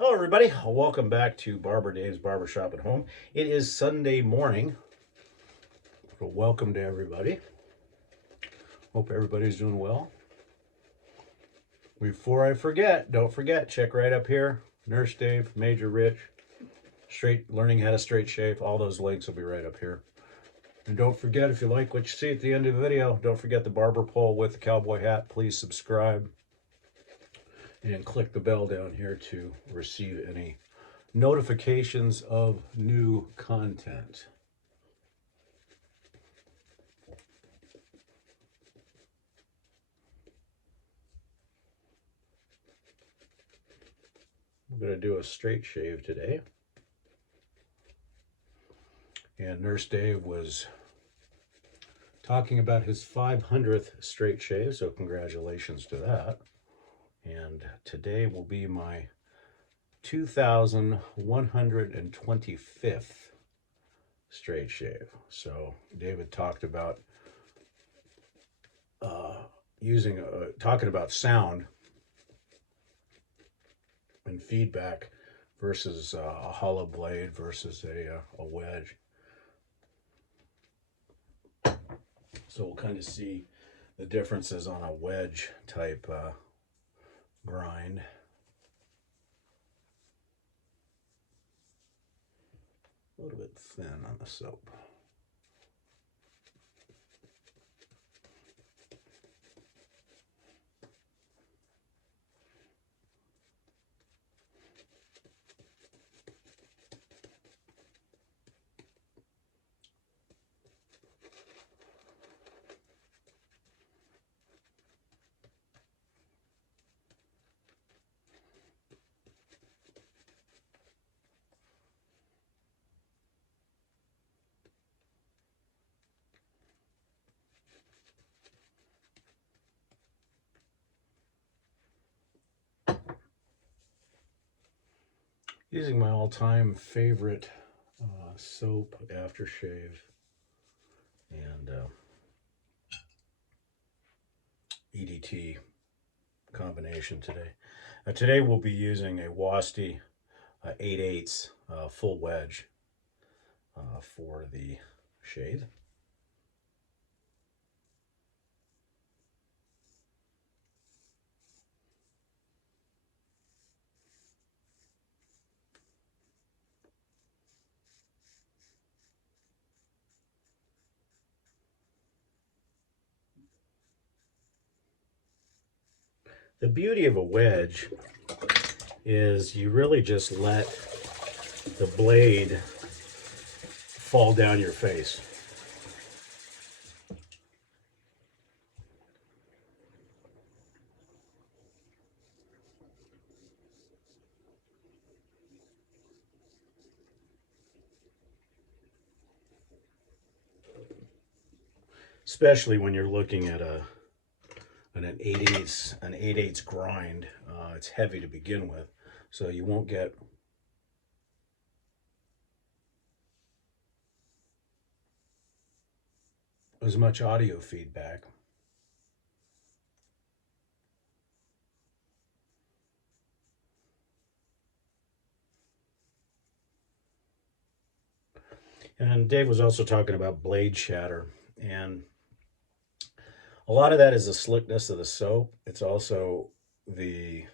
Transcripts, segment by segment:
Hello, everybody. Welcome back to Barber Dave's Barbershop at Home. It is Sunday morning. So welcome to everybody. Hope everybody's doing well. Before I forget, don't forget, check right up here. Nurse Dave, Major Rich, learning how to straight shave. All those links will be right up here. And don't forget, if you like what you see at the end of the video, don't forget the barber pole with the cowboy hat. Please subscribe and click the bell down here to receive any notifications of new content. We're going to do a straight shave today. And Nurse Dave was talking about his 500th straight shave, so congratulations to that. And today will be my 2,125th straight shave. So David talked about talking about sound and feedback versus a hollow blade versus a wedge. So we'll kind of see the differences on a wedge type grind. A little bit thin on the soap. Using my all-time favorite soap, Aftershave, and EDT combination today. Today we'll be using a Wosty 8/8 full wedge for the shave. The beauty of a wedge is you really just let the blade fall down your face. Especially when you're looking at an 8/8 grind. It's heavy to begin with, so you won't get as much audio feedback. And Dave was also talking about blade shatter, and a lot of that is the slickness of the soap. It's also the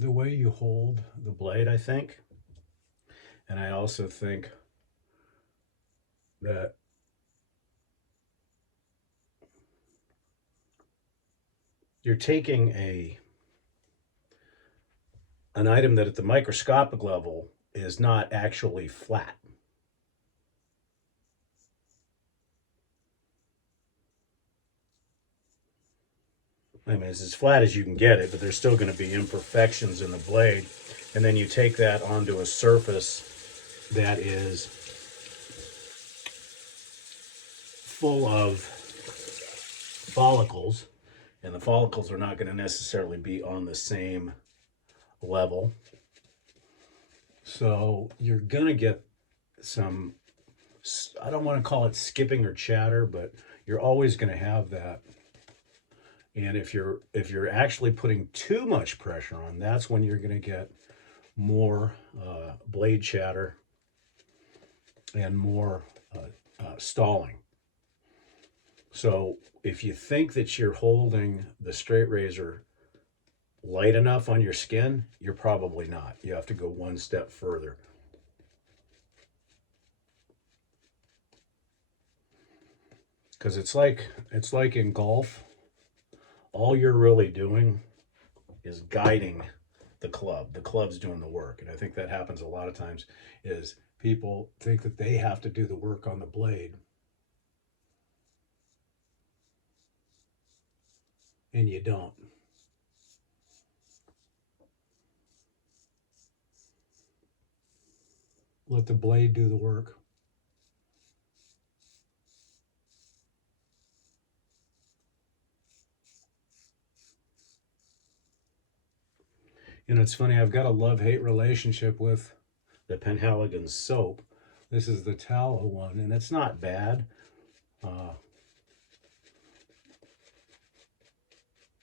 way you hold the blade, I think. And I also think that you're taking an item that at the microscopic level is not actually flat. I mean, it's as flat as you can get it, but there's still going to be imperfections in the blade. And then you take that onto a surface that is full of follicles, and the follicles are not going to necessarily be on the same level. So you're going to get some I don't want to call it skipping or chatter, but you're always going to have that. And if you're actually putting too much pressure on, that's when you're going to get more blade chatter and more stalling. So if you think that you're holding the straight razor light enough on your skin, you're probably not. You have to go one step further. Because it's like in golf, all you're really doing is guiding the club. The club's doing the work. And I think that happens a lot of times is people think that they have to do the work on the blade. And you don't. Let the blade do the work. You know, it's funny, I've got a love-hate relationship with the Penhaligon soap. This is the tallow one, and it's not bad.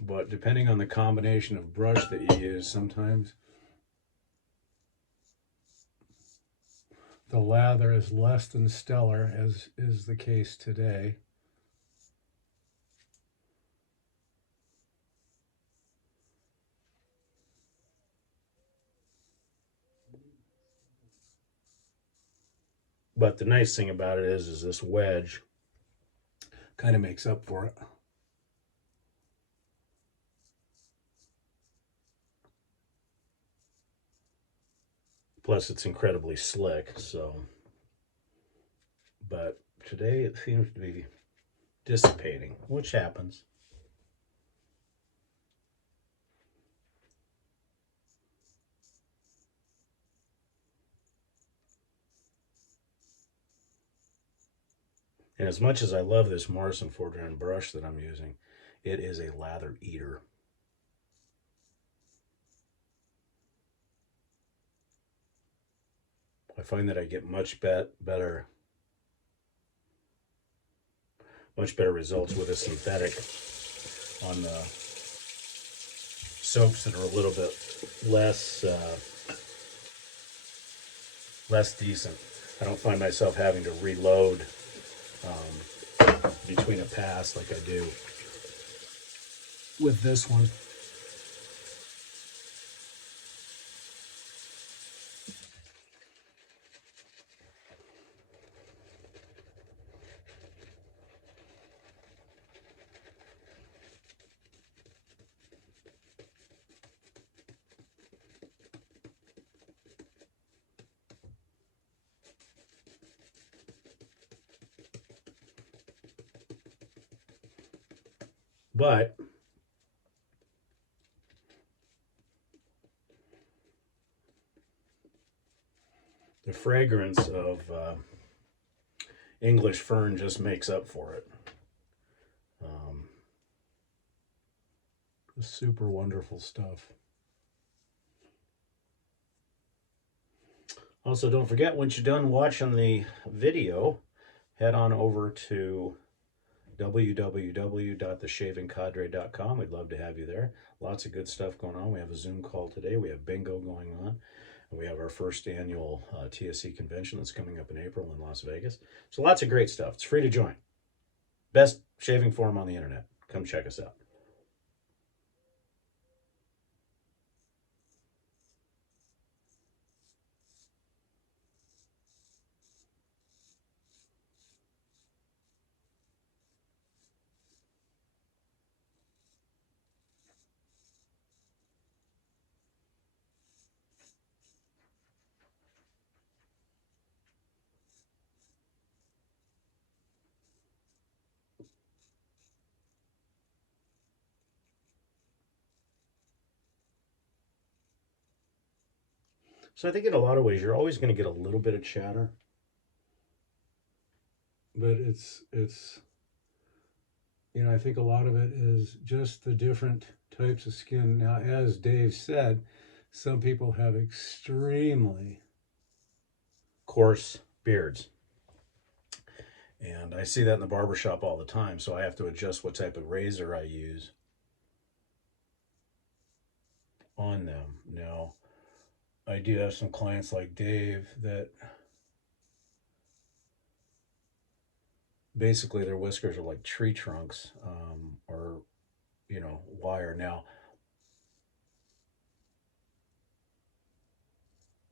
But depending on the combination of brush that you use, sometimes the lather is less than stellar, as is the case today. But the nice thing about it is this wedge kind of makes up for it. Plus, it's incredibly slick, so. But today it seems to be dissipating, which happens. And as much as I love this Morrison Forndran brush that I'm using, it is a lather eater. I find that I get much better results with a synthetic on the soaps that are a little bit less decent. I don't find myself having to reload between a pass like I do with this one. But the fragrance of English Fern just makes up for it. Super wonderful stuff. Also, don't forget, once you're done watching the video, head on over to www.theshavingcadre.com. We'd love to have you there. Lots of good stuff going on. We have a Zoom call today. We have bingo going on. And we have our first annual TSC convention that's coming up in April in Las Vegas. So lots of great stuff. It's free to join. Best shaving forum on the internet. Come check us out. So I think in a lot of ways, you're always going to get a little bit of chatter. But it's you know, I think a lot of it is just the different types of skin. Now, as Dave said, some people have extremely coarse beards. And I see that in the barbershop all the time, so I have to adjust what type of razor I use on them. Now, I do have some clients like Dave that basically their whiskers are like tree trunks, or, you know, wire. Now,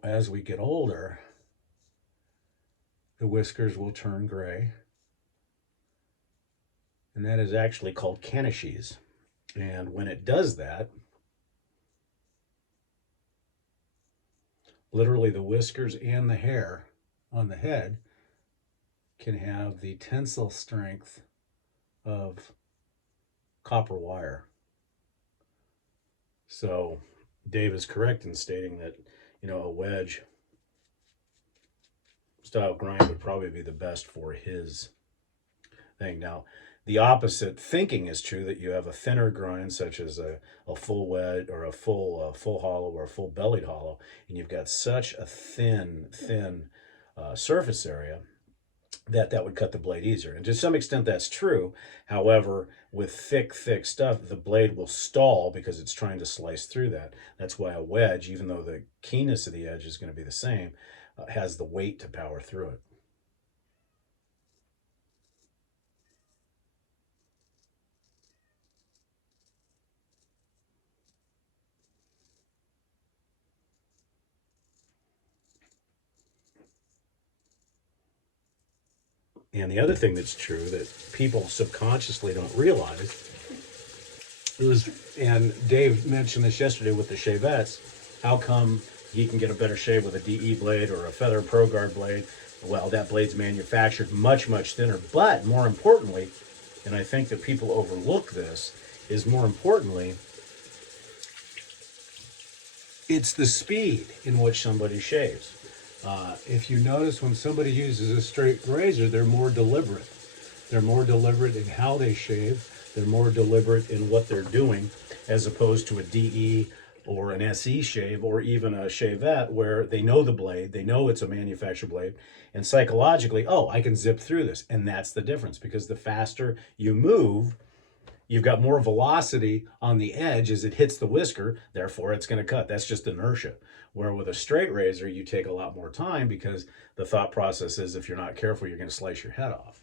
as we get older, the whiskers will turn gray. And that is actually called canishes. And when it does that, literally the whiskers and the hair on the head can have the tensile strength of copper wire. So Dave is correct in stating that, you know, a wedge style grind would probably be the best for his thing. Now, the opposite thinking is true, that you have a thinner grind, such as a full wedge or a full hollow or a full bellied hollow, and you've got such a thin surface area that would cut the blade easier. And to some extent that's true. However, with thick stuff, the blade will stall because it's trying to slice through that. That's why a wedge, even though the keenness of the edge is going to be the same, has the weight to power through it. And the other thing that's true that people subconsciously don't realize is, and Dave mentioned this yesterday with the shavettes, how come you can get a better shave with a DE blade or a Feather Pro Guard blade? Well, that blade's manufactured much thinner. But more importantly, and I think that people overlook this, is more importantly, it's the speed in which somebody shaves. If you notice, when somebody uses a straight razor, they're more deliberate. They're more deliberate in how they shave. They're more deliberate in what they're doing, as opposed to a DE or an SE shave, or even a shavette, where they know the blade, they know it's a manufactured blade, and psychologically, oh, I can zip through this. And that's the difference, because the faster you move, you've got more velocity on the edge as it hits the whisker, therefore it's going to cut. That's just inertia. Where with a straight razor, you take a lot more time, because the thought process is, if you're not careful, you're going to slice your head off.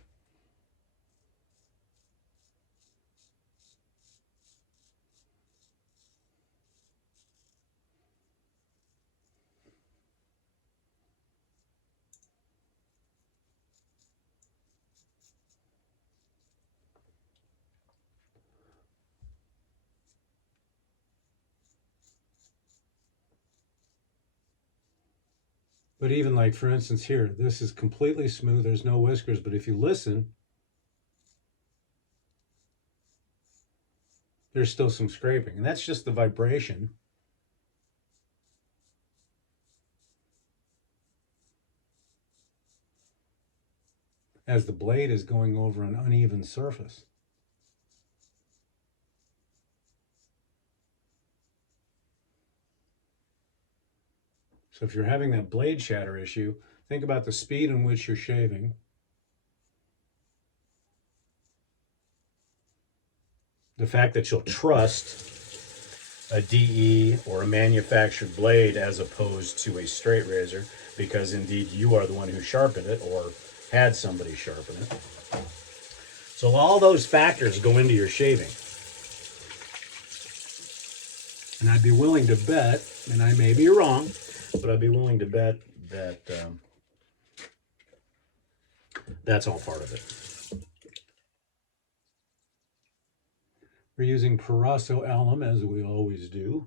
But even like, for instance, here, this is completely smooth. There's no whiskers. But if you listen, there's still some scraping. And that's just the vibration as the blade is going over an uneven surface. So if you're having that blade shatter issue, think about the speed in which you're shaving. The fact that you'll trust a DE or a manufactured blade as opposed to a straight razor, because indeed you are the one who sharpened it or had somebody sharpen it. So all those factors go into your shaving. And I'd be willing to bet, and I may be wrong, but I'd be willing to bet that that's all part of it. We're using Proraso alum, as we always do.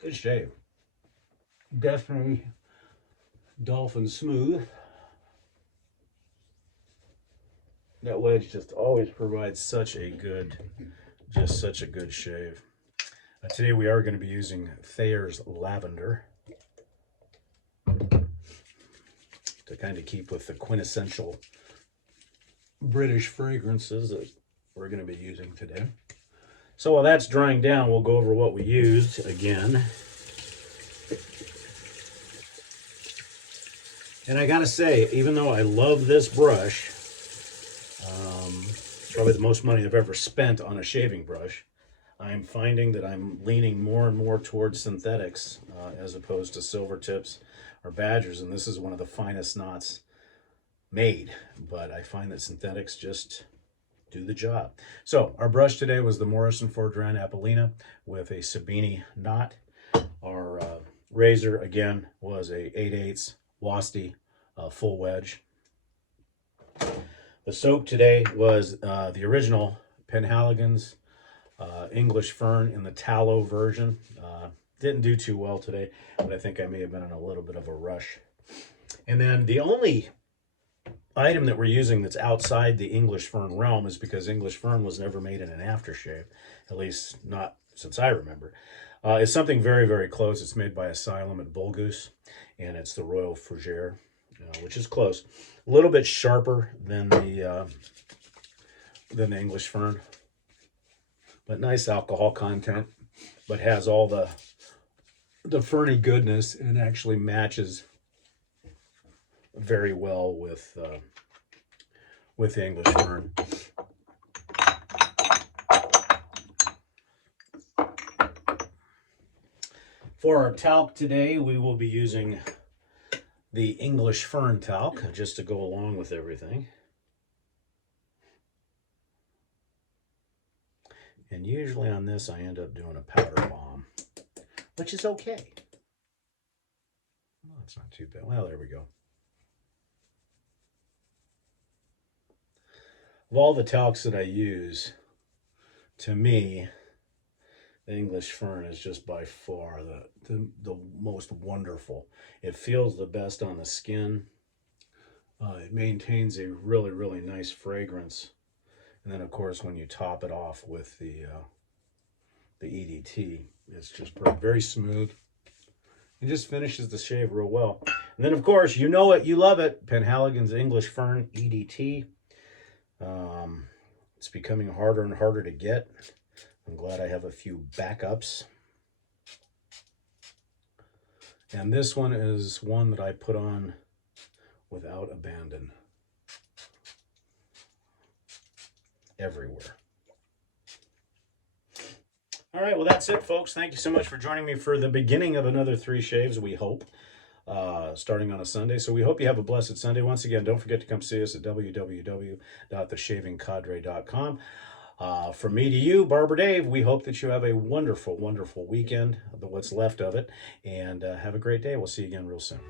Good shave. Definitely dolphin smooth. That wedge just always provides such a good shave. Today we are going to be using Thayers Lavender to kind of keep with the quintessential British fragrances that we're going to be using today. So while that's drying down, we'll go over what we used again. And I gotta say, even though I love this brush, it's probably the most money I've ever spent on a shaving brush, I'm finding that I'm leaning more and more towards synthetics as opposed to silver tips or badgers. And this is one of the finest knots made, but I find that synthetics just do the job. So our brush today was the Morrison Forndran Apolina with a Sabini knot. Our razor again was a 8/8 Wosty full wedge. The soap today was the original Penhaligon's English Fern in the tallow version. Didn't do too well today, but I think I may have been in a little bit of a rush. And then the only item that we're using that's outside the English Fern realm is because English Fern was never made in an aftershave, at least not since I remember. It's something very, very close. It's made by Asylum at Bulgoose, and it's the Royal Fougere, which is close. A little bit sharper than the English Fern, but nice alcohol content, but has all the ferny goodness and actually matches very well with the English Fern. For our talc today, we will be using the English Fern talc just to go along with everything. And usually on this, I end up doing a powder bomb, which is okay. Well, it's not too bad. Well, there we go. Of all the talcs that I use, to me, the English Fern is just by far the most wonderful. It feels the best on the skin. It maintains a really, really nice fragrance. And then, of course, when you top it off with the EDT, it's just very smooth. It just finishes the shave real well. And then, of course, you know it, you love it, Penhaligon's English Fern EDT. It's becoming harder and harder to get. I'm glad I have a few backups. And this one is one that I put on without abandon. Everywhere. All right, well, that's it, folks. Thank you so much for joining me for the beginning of another 3 shaves, we hope, starting on a Sunday. So we hope you have a blessed Sunday. Once again, don't forget to come see us at www.theshavingcadre.com. From me to you, Barber Dave, we hope that you have a wonderful, wonderful weekend, what's left of it, and have a great day. We'll see you again real soon.